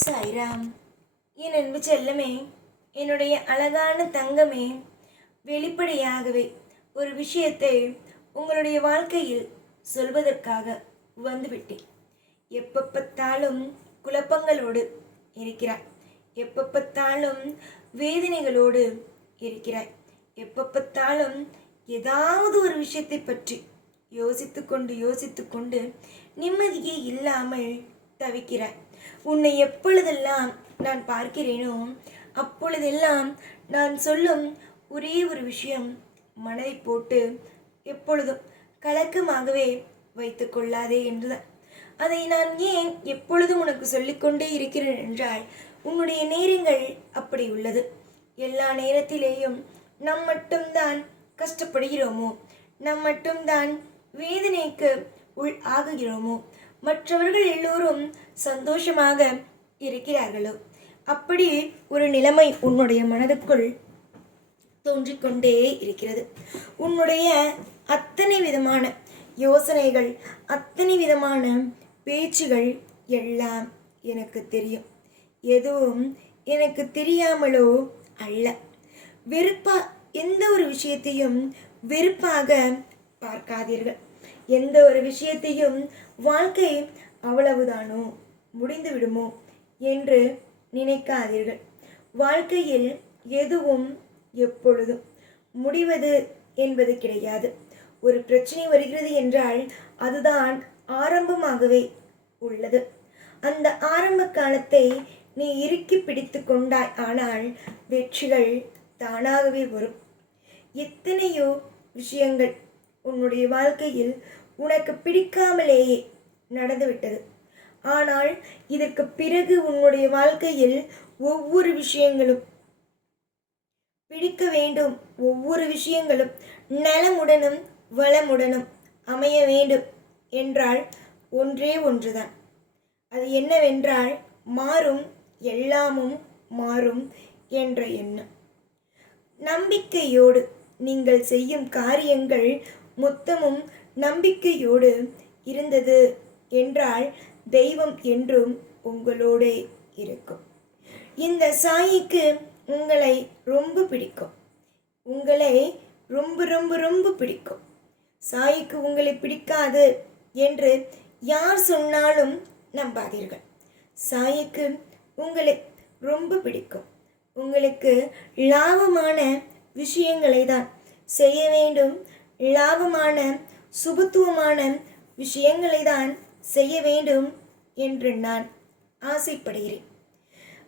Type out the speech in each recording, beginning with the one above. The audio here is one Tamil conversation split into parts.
சாய்ராம். என் அன்பு செல்லமே, என்னுடைய அழகான தங்கமே, வெளிப்படையாகவே ஒரு விஷயத்தை உங்களுடைய வாழ்க்கையில் சொல்வதற்காக வந்துவிட்டேன். எப்போ பார்த்தாலும் குழப்பங்களோடு இருக்கிறாய், எப்போ பார்த்தாலும் வேதனைகளோடு இருக்கிறாய், எப்போ பார்த்தாலும் ஏதாவது ஒரு விஷயத்தை பற்றி யோசித்து கொண்டு நிம்மதியே இல்லாமல் தவிக்கிறாய். உன்னை எப்பொழுதெல்லாம் நான் பார்க்கிறேனோ அப்பொழுதெல்லாம் நான் சொல்லும் ஒரே ஒரு விஷயம், மனதை போட்டு எப்பொழுதும் கலக்கமாகவே வைத்து கொள்ளாதே என்றுதான். அதை நான் ஏன் எப்பொழுதும் உனக்கு சொல்லிக்கொண்டே இருக்கிறேன் என்றால், உன்னுடைய நேரங்கள் அப்படி உள்ளது. எல்லா நேரத்திலேயும் நம் மட்டும்தான் கஷ்டப்படுகிறோமோ, நம் மட்டும்தான் வேதனைக்கு உள் ஆகுகிறோமோ, மற்றவர்கள் எல்லோரும் சந்தோஷமாக இருக்கிறார்களோ, அப்படி ஒரு நிலைமை உன்னுடைய மனதுக்குள் தோன்றிக்கொண்டே இருக்கிறது. உன்னுடைய அத்தனை விதமான யோசனைகள், அத்தனை விதமான பேச்சுகள் எல்லாம் எனக்கு தெரியும். எதுவும் எனக்கு தெரியாமலோ அல்ல. எந்த ஒரு விஷயத்தையும் வெறுப்பாக பார்க்காதீர்கள். எந்த ஒரு விஷயத்தையும் வாழ்க்கை அவ்வளவுதானோ, முடிந்து விடுமோ என்று நினைக்காதீர்கள். வாழ்க்கையில் எதுவும் எப்பொழுதும் முடிவது என்பது கிடையாது. ஒரு பிரச்சனை வருகிறது என்றால் அதுதான் ஆரம்பமாகவே உள்ளது. அந்த ஆரம்ப காலத்தை நீ இறுக்கி பிடித்து கொண்டாய், ஆனால் வெற்றிகள் தானாகவே வரும். எத்தனையோ விஷயங்கள் உன்னுடைய வாழ்க்கையில் உனக்கு பிடிக்காமலேயே நடந்துவிட்டது. ஆனால் இதற்கு பிறகு உன்னுடைய வாழ்க்கையில் ஒவ்வொரு விஷயங்களும் பிடிக்க வேண்டும். ஒவ்வொரு விஷயங்களும் நலமுடனும் வளமுடனும் அமைய வேண்டும் என்றால் ஒன்றே ஒன்றுதான். அது என்னவென்றால், மாறும், எல்லாமும் மாறும் என்ற எண்ணம். நம்பிக்கையோடு நீங்கள் செய்யும் காரியங்கள் மொத்தமும் நம்பிக்கையோடு இருந்தது என்றால் தெய்வம் என்றும் உங்களோடே இருக்கும். இந்த சாயிக்கு உங்களை ரொம்ப பிடிக்கும். உங்களை ரொம்ப ரொம்ப ரொம்ப பிடிக்கும். சாயிக்கு உங்களை பிடிக்காது என்று யார் சொன்னாலும் நம்பாதீர்கள். சாயிக்கு உங்களை ரொம்ப பிடிக்கும். உங்களுக்கு லாபமான விஷயங்களை தான் செய்ய வேண்டும். லாபமான சுபத்துவமான விஷயங்களை தான் செய்ய வேண்டும் என்று நான் ஆசைப்படுகிறேன்.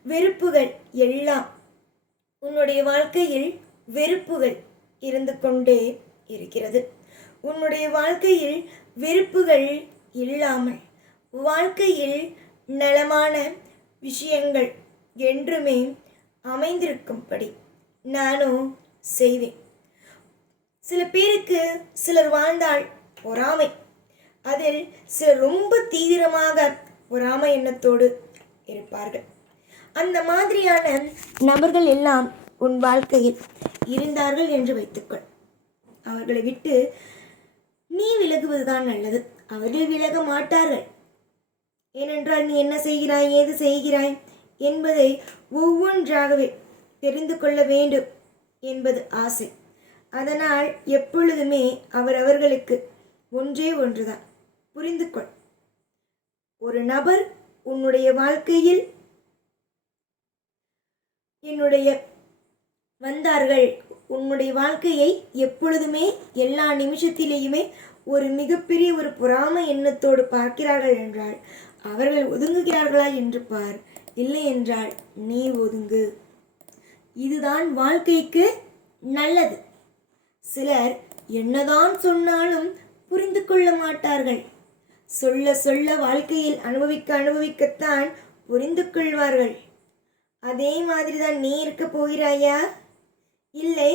வெறுப்புகள் எல்லாம் உன்னுடைய வாழ்க்கையில் வெறுப்புகள் இருந்து கொண்டே இருக்கிறது. உன்னுடைய வாழ்க்கையில் வெறுப்புகள் இல்லாமல் வாழ்க்கையில் நலமான விஷயங்கள் என்றுமே அமைந்திருக்கும்படி நானும் செய்வேன். சில பேருக்கு சிலர் வாழ்ந்தால் பொறாமை, அதில் சிலர் ரொம்ப தீவிரமாக பொறாமை எண்ணத்தோடு இருப்பார்கள். அந்த மாதிரியான நபர்கள் எல்லாம் உன் வாழ்க்கையில் இருந்தார்கள் என்று வைத்துக்கொள். அவர்களை விட்டு நீ விலகுவதுதான் நல்லது. அவர்கள் விலக மாட்டார்கள். ஏனென்றால் நீ என்ன செய்கிறாய், ஏது செய்கிறாய் என்பதை ஒவ்வொன்றாகவே தெரிந்து கொள்ள வேண்டும் என்பது ஆசை. அதனால் எப்பொழுதுமே அவர்களுக்கு ஒன்றே ஒன்றுதான், புரிந்து கொள். ஒரு நபர் உன்னுடைய வாழ்க்கையில் வந்தார்கள். உன்னுடைய வாழ்க்கையை எப்பொழுதுமே எல்லா நிமிஷத்திலேயுமே ஒரு மிகப்பெரிய ஒரு பொறாமை எண்ணத்தோடு பார்க்கிறார்கள் என்றால் அவர்கள் ஒதுங்குகிறார்களா என்று பார். இல்லை என்றால் நீ ஒதுங்கு. இதுதான் வாழ்க்கைக்கு நல்லது. சிலர் என்னதான் சொன்னாலும் புரிந்து கொள்ள மாட்டார்கள். சொல்ல சொல்ல வாழ்க்கையில் அனுபவிக்கத்தான் புரிந்து கொள்வார்கள். அதே மாதிரி தான் நீ இருக்க போகிறாயா? இல்லை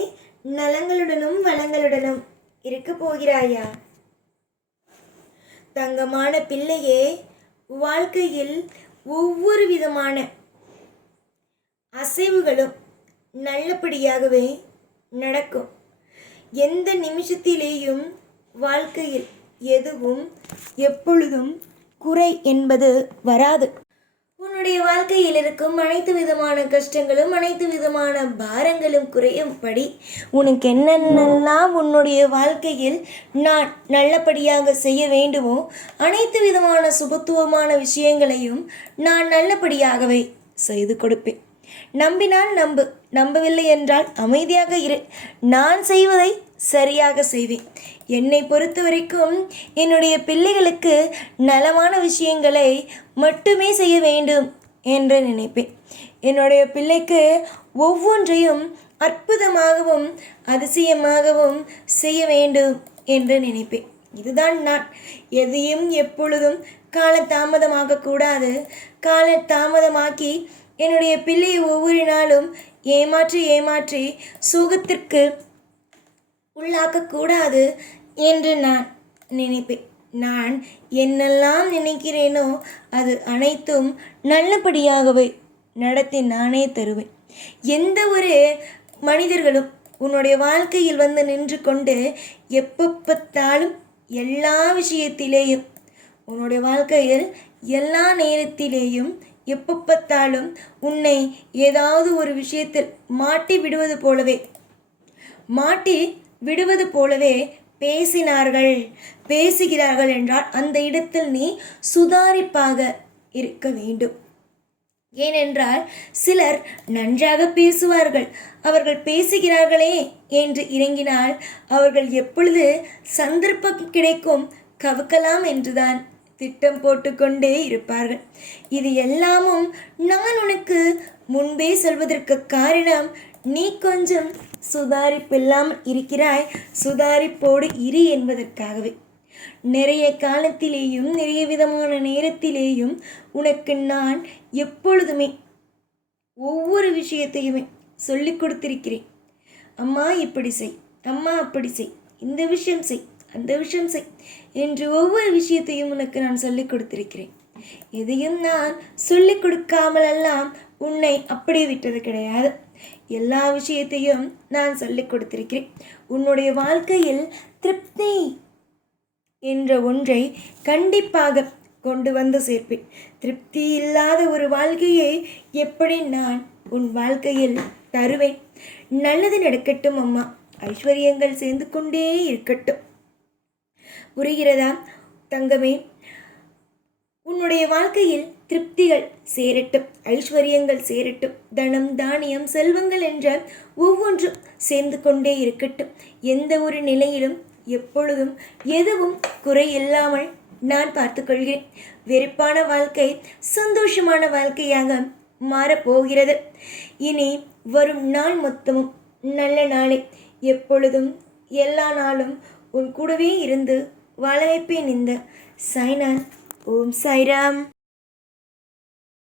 நலங்களுடனும் வளங்களுடனும் இருக்க போகிறாயா? தங்கமான பிள்ளையே, வாழ்க்கையில் ஒவ்வொரு விதமான அசைவுகளும் நல்லபடியாகவே நடக்கும். எந்த நிமிஷத்திலேயும் வாழ்க்கையில் எதுவும் எப்பொழுதும் குறை என்பது வராது. உன்னுடைய வாழ்க்கையில் இருக்கும் அனைத்து விதமான கஷ்டங்களும் அனைத்து விதமான பாரங்களும் குறையும்படி உனக்கு என்னென்னலாம் உன்னுடைய வாழ்க்கையில் நான் நல்லபடியாக செய்ய வேண்டுமோ அனைத்து விதமான சுபத்துவமான விஷயங்களையும் நான் நல்லபடியாகவே செய்து கொடுப்பேன். நம்பினால் நம்பு, நம்பவில்லை என்றால் அமைதியாக இரு. நான் செய்வதை சரியாக செய்வேன். என்னை பொறுத்த வரைக்கும் என்னுடைய பிள்ளைகளுக்கு நலமான விஷயங்களை மட்டுமே செய்ய வேண்டும் என்று நினைப்பேன். என்னுடைய பிள்ளைக்கு ஒவ்வொன்றையும் அற்புதமாகவும் அதிசயமாகவும் செய்ய வேண்டும் என்று நினைப்பேன். இதுதான் நான். எதையும் எப்பொழுதும் காலதாமதமாக கூடாது. காலதாமதமாக்கி என்னுடைய பிள்ளையை ஒவ்வொரு நாளும் ஏமாற்றி சோகத்திற்கு உள்ளாக்கக்கூடாது என்று நான் நினைப்பேன். நான் என்னெல்லாம் நினைக்கிறேனோ அது அனைத்தும் நல்லபடியாகவே நடத்தி நானே தருவேன். எந்த ஒரு மனிதர்களும் உன்னுடைய வாழ்க்கையில் வந்து நின்று கொண்டு எப்போ பார்த்தாலும் எல்லா விஷயத்திலேயும் உன்னுடைய வாழ்க்கையில் எல்லா நேரத்திலேயும் எப்போ பார்த்தாலும் உன்னை ஏதாவது ஒரு விஷயத்தில் மாட்டி விடுவது போலவே பேசுகிறார்கள் என்றால் அந்த இடத்தில் நீ சுதாரிப்பாக இருக்க வேண்டும். ஏனென்றால் சிலர் நன்றாக பேசுவார்கள். அவர்கள் பேசுகிறார்களே என்று இறங்கினால் அவர்கள் எப்பொழுது சந்தர்ப்பம் கிடைக்கும் கவுக்கலாம் என்றுதான் திட்டம் போட்டுக்கொண்டே இருப்பார்கள். இது எல்லாமும் நான் உனக்கு முன்பே சொல்வதற்கு காரணம், நீ கொஞ்சம் சுதாரிப்பில்லாமல் இருக்கிறாய், சுதாரிப்போடு இரு என்பதற்காகவே. நிறைய காலத்திலேயும் நிறைய விதமான நேரத்திலேயும் உனக்கு நான் எப்பொழுதுமே ஒவ்வொரு விஷயத்தையுமே சொல்லி கொடுத்திருக்கிறேன். அம்மா இப்படி செய், அம்மா அப்படி செய், இந்த விஷயம் செய், அந்த விஷயம் செய் என்று ஒவ்வொரு விஷயத்தையும் உனக்கு நான் சொல்லிக் கொடுத்திருக்கிறேன். எதையும் நான் சொல்லிக் கொடுக்காமலெல்லாம் உன்னை அப்படியே விட்டது கிடையாது. எல்லா விஷயத்தையும் நான் சொல்லிக் கொடுத்திருக்கிறேன். உன்னுடைய வாழ்க்கையில் திருப்தி என்ற ஒன்றை கண்டிப்பாக கொண்டு வந்து சேர்ப்பேன். திருப்தி இல்லாத ஒரு வாழ்க்கையை எப்படி நான் உன் வாழ்க்கையில் தருவேன்? நல்லது நடக்கட்டும் அம்மா, ஐஸ்வர்யங்கள் சேர்ந்து கொண்டே இருக்கட்டும். புரிகிறதா தங்கமே? உன்னுடைய வாழ்க்கையில் திருப்திகள் சேரட்டும், ஐஸ்வர்யங்கள் சேரட்டும், தனம் தானியம் செல்வங்கள் என்ற ஒவ்வொன்றும் சேர்ந்து கொண்டே இருக்கட்டும். எந்த ஒரு நிலையிலும் எப்பொழுதும் எதுவும் குறை இல்லாமல் நான் பார்த்துக்கொள்கிறேன். வெறுப்பான வாழ்க்கை சந்தோஷமான வாழ்க்கையாக மாறப்போகிறது. இனி வரும் நாள் மொத்தமும் நல்ல நாளே. எப்பொழுதும் எல்லா நாளும் உன் கூடவே இருந்து வாழ வைப்பேன். இந்த சாய்நாத். ஓம் சாய்ராம்.